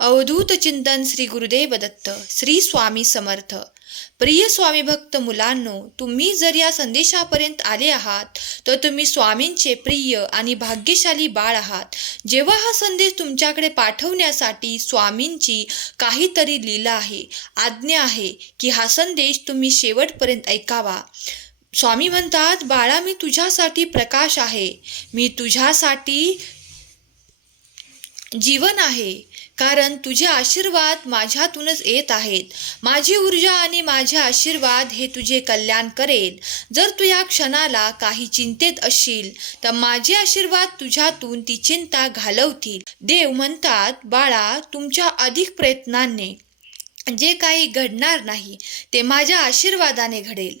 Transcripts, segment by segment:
अवधूत चिंतन श्री गुरुदेव दत्त श्री स्वामी समर्थ. प्रिय स्वामी भक्त मुलांनो तुम्ही जर या संदेशापर्यंत आले आहात तर तुम्ही स्वामींचे प्रिय आणि भाग्यशाली बाळ आहात. जेव्हा हा संदेश तुमच्याकडे पाठवण्यासाठी स्वामींची काहीतरी लीला आहे आज्ञा आहे की हा संदेश तुम्ही शेवटपर्यंत ऐकावा. स्वामी म्हणतात बाळा मी तुझ्यासाठी प्रकाश आहे. मी तुझ्यासाठी जीवन आहे. कारण तुझे आशीर्वाद माझ्यातूनच येत आहेत. माझी ऊर्जा आणि माझे आशीर्वाद हे तुझे कल्याण करेल. जर तू या क्षणाला काही चिंतेत असशील तर माझे आशीर्वाद तुझ्यातून ती चिंता घालवतील. देव म्हणतात बाळा तुमच्या अधिक प्रयत्नांनी जे काही घडणार नाही ते माझ्या आशीर्वादाने घडेल.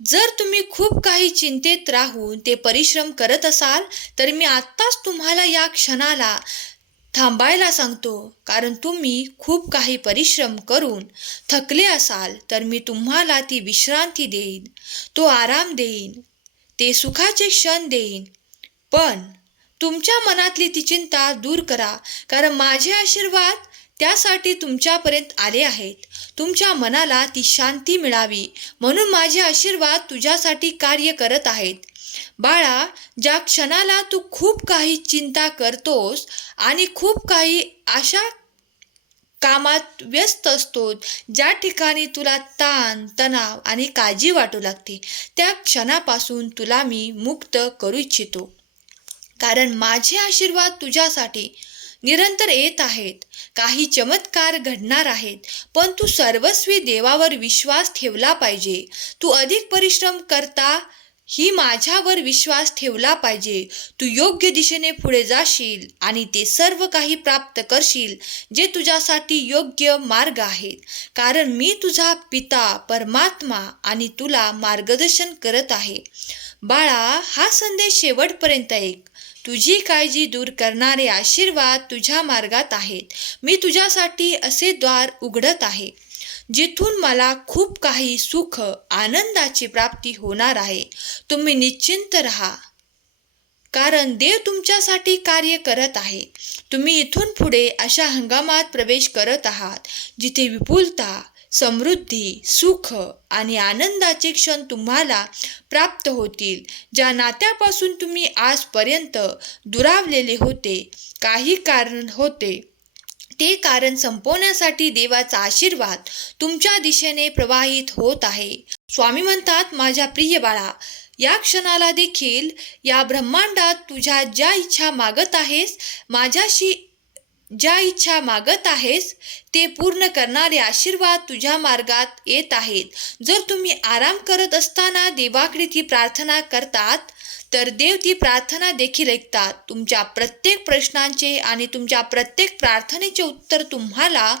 जर तुम्ही खूप काही चिंतेत राहून ते परिश्रम करत असाल तर मी आत्ताच तुम्हाला या क्षणाला थांबायला सांगतो कारण तुम्ही खूप काही परिश्रम करून थकले असाल तर मी तुम्हाला ती विश्रांती देईन तो आराम देईन ते सुखाचे क्षण देईन. पण तुमच्या मनातली ती चिंता दूर करा कारण माझे आशीर्वाद त्यासाठी तुमच्यापर्यंत आले आहेत. तुमच्या मनाला ती शांती मिळावी म्हणून माझे आशीर्वाद तुझ्यासाठी कार्य करत आहेत. बाळा ज्या क्षणाला तू खूप काही चिंता करतोस आणि खूप काही अशा कामात व्यस्त असतो ज्या ठिकाणी तुला ताण तणाव आणि काळजी वाटू लागते त्या क्षणापासून तुला मी मुक्त करू इच्छितो. कारण माझे आशीर्वाद तुझ्यासाठी निरंतर येत आहेत. काही चमत्कार घडणार आहेत पण तू सर्वस्वी देवावर विश्वास ठेवला पाहिजे. तू अधिक परिश्रम करता ही माझ्यावर विश्वास ठेवला पाहिजे. तू योग्य दिशेने पुढे जाशील आणि ते सर्व काही प्राप्त करशील जे तुझ्यासाठी योग्य मार्ग आहेत. कारण मी तुझा पिता परमात्मा आणि तुला मार्गदर्शन करत आहे. बाळा हा संदेश शेवटपर्यंत ऐक. तुझी काळजी दूर करणारे आशीर्वाद तुझ्या मार्गात आहेत. मी तुझ्यासाठी असे द्वार उघडत आहे. जिथून मला खूप काही सुख आनंदाची प्राप्ती होणार आहे. तुम्ही निश्चिंत राहा. कारण देव तुमच्यासाठी कार्य करत आहे. तुम्ही इथून पुढे अशा हंगामात प्रवेश करत आहात जिथे विपुलता समृद्धी सुख आणि आनंदाचे क्षण तुम्हाला प्राप्त होतील. ज्या नात्यापासून तुम्ही आजपर्यंत दुरावलेले होते काही कारण होते. ते कारण संपवण्यासाठी देवाचा आशीर्वाद तुमच्या दिशेने प्रवाहित होत आहे. स्वामी म्हणतात माझ्या प्रिय बाळा या क्षणाला देखील या ब्रह्मांडात तुझ्या ज्या इच्छा मागत आहेस माझ्याशी ज्या इच्छा मागत आहेस ते पूर्ण करणारे आशीर्वाद तुझ्या मार्गात येत आहेत. जर तुम्ही आराम करत असताना देवाकडे ती प्रार्थना करतात तर देव ती प्रार्थना देखील ऐकतात. तुमच्या प्रत्येक प्रश्नांचे आणि तुमच्या प्रत्येक प्रार्थनेचे उत्तर तुम्हाला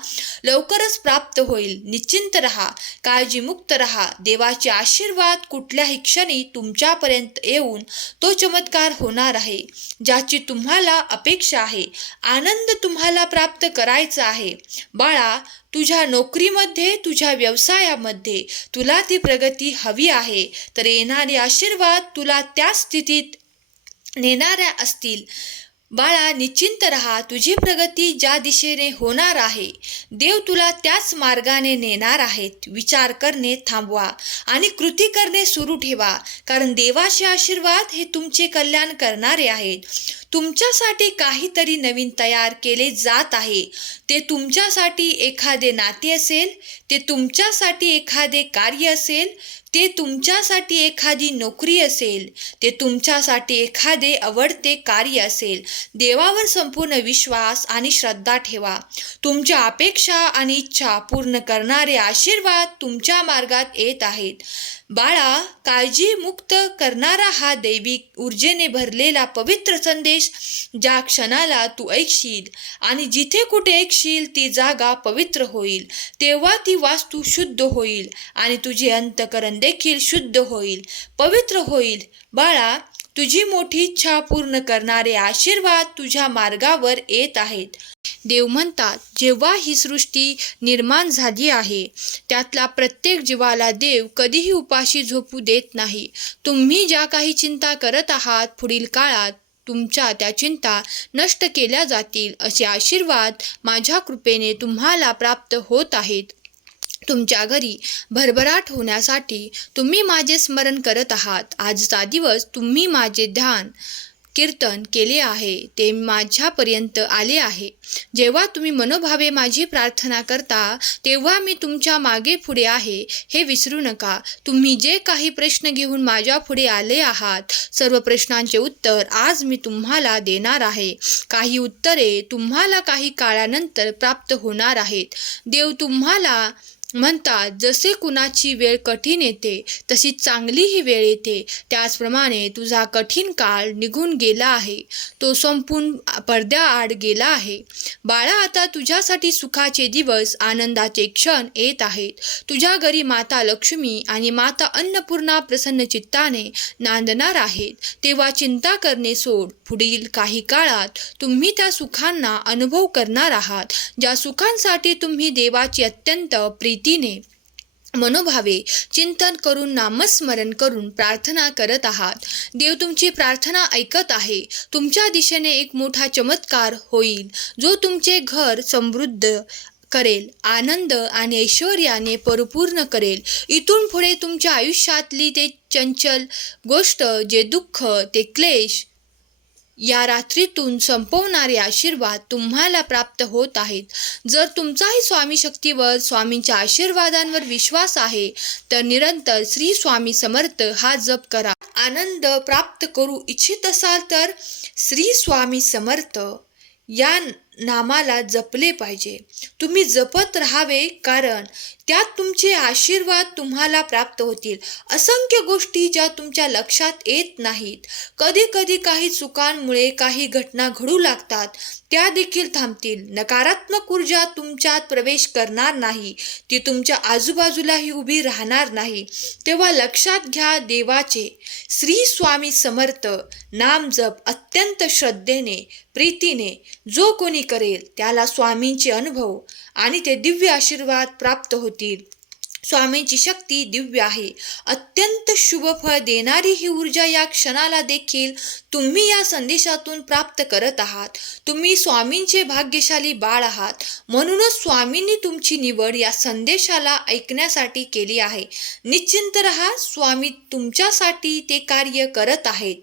लवकरच प्राप्त होईल. निश्चिंत रहा काळजीमुक्त रहा. देवाचे आशीर्वाद कुठल्याही क्षणी तुमच्यापर्यंत येऊन तो चमत्कार होणार आहे. ज्याची तुम्हाला अपेक्षा आहे. आनंद तुम्हाला प्राप्त करायचा आहे. बाळा तुझ्या नोकरीमध्ये तुझ्या व्यवसायामध्ये तुला ती प्रगती हवी आहे तर येणारे आशीर्वाद तुला त्या स्थितीत नेणाऱ्या असतील. बाळा निश्चिंत रहा. तुझी प्रगती ज्या दिशेने होणार आहे देव तुला त्याच मार्गाने नेणार आहेत. विचार करणे थांबवा आणि कृती करणे सुरू ठेवा कारण देवाचे आशीर्वाद हे तुमचे कल्याण करणारे आहेत. तुमच्यासाठी काहीतरी नवीन तयार केले जात आहे. ते तुमच्यासाठी एखादे नाते असेल ते तुमच्यासाठी एखादे कार्य असेल ते तुमच्यासाठी एखादी नोकरी असेल ते तुमच्यासाठी एखादे आवडते कार्य असेल देवावर संपूर्ण विश्वास आणि श्रद्धा ठेवा. तुमच्या अपेक्षा आणि इच्छा पूर्ण करणारे आशीर्वाद तुमच्या मार्गात येत आहेत. बाळा काळजी मुक्त करणारा हा दैविक ऊर्जेने भरलेला पवित्र संदेश ज्या क्षणाला तू ऐकशील आणि जिथे कुठे ऐकशील ती जागा पवित्र होईल. तेव्हा ती वास्तू शुद्ध होईल आणि तुझे अंतकरण देखील शुद्ध होईल पवित्र होईल. बाळा तुझी मोठी इच्छा पूर्ण करणारे आशीर्वाद तुझ्या मार्गावर येत आहेत. देव म्हणतात जेव्हा ही सृष्टी निर्माण झाली आहे त्यातला प्रत्येक जीवाला देव कधीही उपाशी झोपू देत नाही. तुम्ही ज्या काही चिंता करत आहात पुढील काळात तुमच्या त्या चिंता नष्ट केल्या जातील असे आशीर्वाद माझ्या कृपेने तुम्हाला प्राप्त होत आहेत. तुमच्या घरी भरभराट होण्यासाठी तुम्ही माझे स्मरण करत आहात. आजचा दिवस तुम्ही माझे ध्यान कीर्तन केले आहे ते माझ्यापर्यंत आले आहे. जेव्हा तुम्ही मनोभावे माझी प्रार्थना करता तेव्हा मी तुमच्या मागे पुढे आहे. हे विसरू नका. तुम्ही जे काही प्रश्न घेऊन माझ्या पुढे आले आहात सर्व प्रश्नांचे उत्तर आज मी तुम्हाला देणार आहे. काही उत्तरे तुम्हाला काही काळानंतर प्राप्त होणार आहेत. देव तुम्हाला म्हणतात जसे कुणाची वेळ कठीण येते तशी चांगलीही वेळ येते. त्याचप्रमाणे तुझा कठीण काळ निघून गेला आहे. तो संपून पडद्याआड गेला आहे. बाळा आता तुझ्यासाठी सुखाचे दिवस आनंदाचे क्षण येत आहेत. तुझ्या घरी माता लक्ष्मी आणि माता अन्नपूर्णा प्रसन्न चित्ताने नांदणार आहेत. तेव्हा चिंता करणे सोड. पुढील काही काळात तुम्ही त्या सुखांना अनुभव करणार आहात. ज्या सुखांसाठी तुम्ही देवाची अत्यंत प्रीतीने मनोभावे चिंतन करून नामस्मरण करून प्रार्थना करत आहात. देव तुमची प्रार्थना ऐकत आहे. तुमच्या दिशेने एक मोठा चमत्कार होईल. जो तुमचे घर समृद्ध करेल आनंद आणि ऐश्वर्याने परिपूर्ण करेल. इथून पुढे तुमच्या आयुष्यातली ते चंचल गोष्ट जे दुःख ते क्लेश या रात्रीतून संपवणारे आशीर्वाद तुम्हाला प्राप्त होत आहेत. जर तुमचाही स्वामी शक्तीवर स्वामींच्या आशीर्वादांवर विश्वास आहे तर निरंतर श्री स्वामी समर्थ हा जप करा. आनंद प्राप्त करू इच्छित असाल तर श्री स्वामी समर्थ. या नामाला जपले पाहिजे. तुम्ही जपत राहावे कारण त्यात तुमचे आशीर्वाद तुम्हाला प्राप्त होतील. असंख्य गोष्टी ज्या तुमच्या लक्षात येत नाहीत. कधी कधी काही चुकांमुळे काही घटना घडू लागतात. त्या देखील थांबतील. नकारात्मक ऊर्जा तुमच्यात प्रवेश करणार नाही. ती तुमच्या आजूबाजूलाही उभी राहणार नाही. तेव्हा लक्षात घ्या देवाचे. श्री स्वामी समर्थ. नाम जप अत्यंत श्रद्धेने प्रीतीने. जो कोणी करेल त्याला स्वामींचे अनुभव आणि ते दिव्य आशीर्वाद प्राप्त होतील. स्वामींची शक्ती दिव्य आहे. अत्यंत शुभ फळ देणारी ही ऊर्जा या क्षणाला देखील तुम्ही या संदेशातून प्राप्त करत आहात. तुम्ही स्वामींचे भाग्यशाली बाळ आहात. म्हणूनच स्वामींनी तुमची निवड या संदेशाला ऐकण्यासाठी केली आहे. निश्चिंत रहा स्वामी तुमच्यासाठी ते कार्य करत आहेत.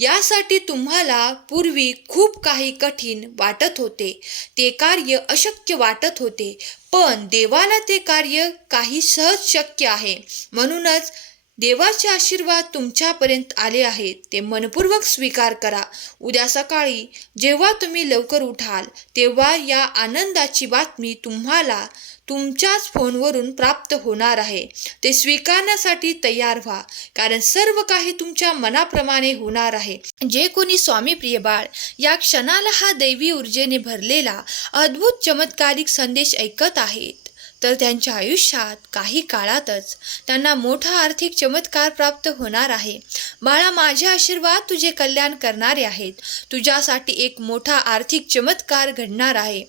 यासाठी तुम्हाला पूर्वी खूप काही कठीण वाटत होते. ते कार्य अशक्य वाटत होते. पण देवाला ते कार्य काही सहज शक्य आहे. म्हणूनच देवाचे आशीर्वाद तुमच्यापर्यंत आले आहेत ते मनपूर्वक स्वीकार करा. उद्या सकाळी जेव्हा तुम्ही लवकर उठाल तेव्हा या आनंदाची बातमी तुम्हाला तुमच्याच फोनवरून प्राप्त होणार आहे. ते स्वीकारण्यासाठी तयार व्हा कारण सर्व काही तुमच्या मनाप्रमाणे होणार आहे. जे कोणी स्वामी प्रिय बाळ या क्षणाला हा दैवी ऊर्जेने भरलेला अद्भुत चमत्कारिक संदेश ऐकत आहेत. तर त्यांच्या आयुष्यात काही काळातच त्यांना मोठा आर्थिक चमत्कार प्राप्त होणार आहे. बाळा माझे आशीर्वाद तुझे कल्याण करणारे आहेत. तुझ्यासाठी एक मोठा आर्थिक चमत्कार घडणार आहे.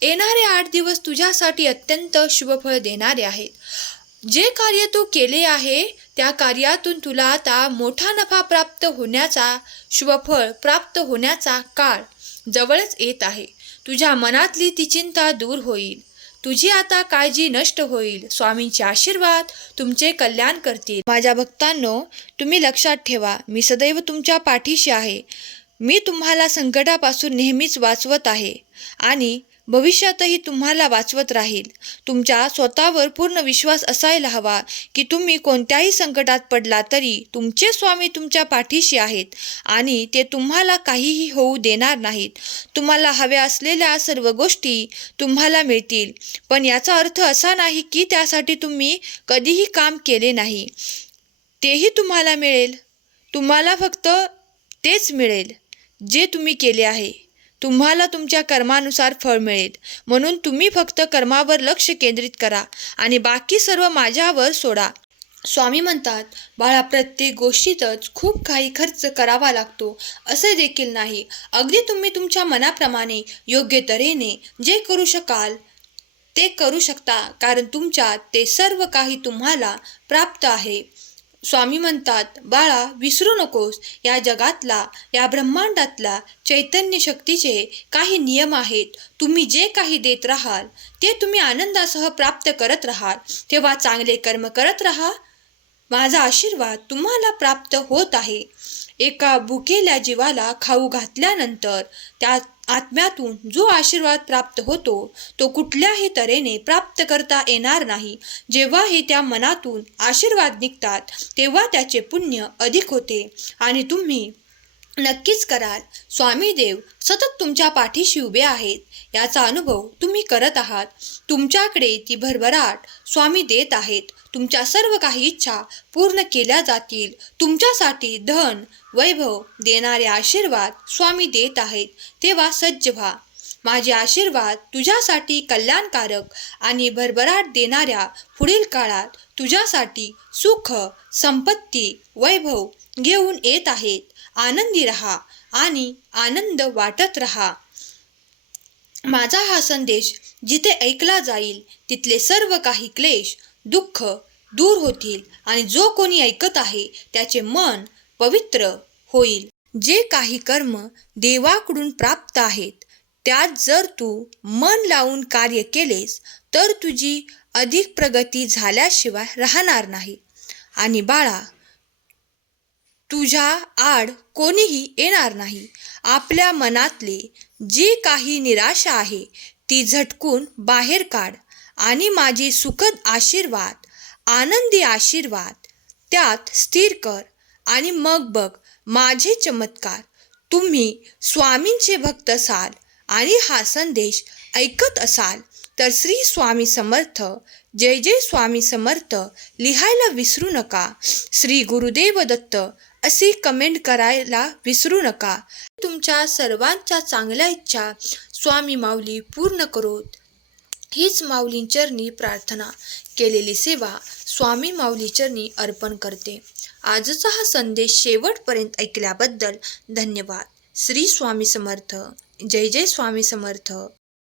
येणारे आठ दिवस तुझ्यासाठी अत्यंत शुभफळ देणारे आहेत. जे कार्य तू केले आहे त्या कार्यातून तुला आता मोठा नफा प्राप्त होण्याचा शुभफळ प्राप्त होण्याचा काळ जवळच येत आहे. तुझ्या मनातली ती चिंता दूर होईल. तुझी आता काळजी नष्ट होईल. स्वामींचे आशीर्वाद तुमचे कल्याण करतील. माझ्या भक्तांनो तुम्ही लक्षात ठेवा मी सदैव तुमच्या पाठीशी आहे. मी तुम्हाला संकटापासून नेहमीच वाचवत आहे. आणि भविष्यातही तुम्हाला वाचवत राहील. तुमच्या स्वतःवर पूर्ण विश्वास असायला हवा की तुम्ही कोणत्याही संकटात पडला तरी तुमचे स्वामी तुमच्या पाठीशी आहेत आणि ते तुम्हाला काहीही होऊ देणार नाहीत. तुम्हाला हव्या असलेल्या सर्व गोष्टी तुम्हाला मिळतील. पण याचा अर्थ असा नाही की त्यासाठी तुम्ही कधीही काम केले नाही. तेही तुम्हाला मिळेल. तुम्हाला फक्त तेच मिळेल जे तुम्ही केले आहे. तुम्हाला तुमच्या कर्मानुसार फळ मिळेल. म्हणून तुम्ही फक्त कर्मावर लक्ष केंद्रित करा आणि बाकी सर्व माझ्यावर सोडा. स्वामी म्हणतात बाळा प्रत्येक गोष्टीतच खूप काही खर्च करावा लागतो. असे देखील नाही. अगदी तुम्ही तुमच्या मनाप्रमाणे योग्य तऱ्हेने जे करू शकाल ते करू शकता. कारण तुमच्यात ते सर्व काही तुम्हाला प्राप्त आहे. स्वामी म्हणतात बाळा विसरू नकोस. या जगातला या ब्रह्मांडातला चैतन्य शक्तीचे काही नियम आहेत. तुम्ही जे काही देत राहाल ते तुम्ही आनंदासह प्राप्त करत राहाल. तेव्हा चांगले कर्म करत राहा. माझा आशीर्वाद तुम्हाला प्राप्त होत आहे. एका भुकेल्या जीवाला खाऊ घातल्यानंतर त्या आत्म्यातून जो आशीर्वाद प्राप्त होतो तो कुठल्याही तऱ्हेने प्राप्त करता येणार नाही. जेव्हा हे त्या मनातून आशीर्वाद निघतात तेव्हा त्याचे पुण्य अधिक होते. आणि तुम्ही नक्कीच कराल. स्वामी देव सतत तुमच्या पाठीशी उभे आहेत. याचा अनुभव तुम्ही करत आहात. तुमच्याकडे ती भरभराट स्वामी देत आहेत. तुमच्या सर्व काही इच्छा पूर्ण केल्या जातील. तुमच्यासाठी धन वैभव देणारे आशीर्वाद स्वामी देत आहेत. तेव्हा सज्ज व्हा. माझे आशीर्वाद तुझ्यासाठी कल्याणकारक आणि भरभराट देणाऱ्या पुढील काळात तुझ्यासाठी सुख संपत्ती वैभव घेऊन येत आहेत. आनंदी रहा आणि आनंद वाटत रहा. माझा हा संदेश जिथे ऐकला जाईल तिथले सर्व काही क्लेश दुःख दूर होतील आणि जो कोणी ऐकत आहे त्याचे मन पवित्र होईल. जे काही कर्म देवाकडून प्राप्त आहेत त्यात जर तू मन लावून कार्य केलेस तर तुझी अधिक प्रगती झाल्याशिवाय राहणार नाही. आणि बाळा तुझ्या आड कोणीही येणार नाही. आपल्या मनातले जी काही निराशा आहे ती झटकून बाहेर काढ आणि माझे सुखद आशीर्वाद आनंदी आशीर्वाद. त्यात स्थिर कर आणि मग बघ माझे चमत्कार. तुम्ही स्वामींचे भक्त असाल आणि हा संदेश ऐकत असाल तर श्री स्वामी समर्थ जय जय स्वामी समर्थ लिहायला विसरू नका. श्री गुरुदेव दत्त असे कमेंट करायला विसरू नका. तुमच्या सर्वांच्या चांगल्या इच्छा स्वामी माऊली पूर्ण करोत. हीच माऊलींचरणी प्रार्थना. केलेली सेवा स्वामी माऊलीचरणी अर्पण करते. आजचा हा संदेश शेवटपर्यंत ऐकल्याबद्दल धन्यवाद. श्री स्वामी समर्थ. जय जय स्वामी समर्थ.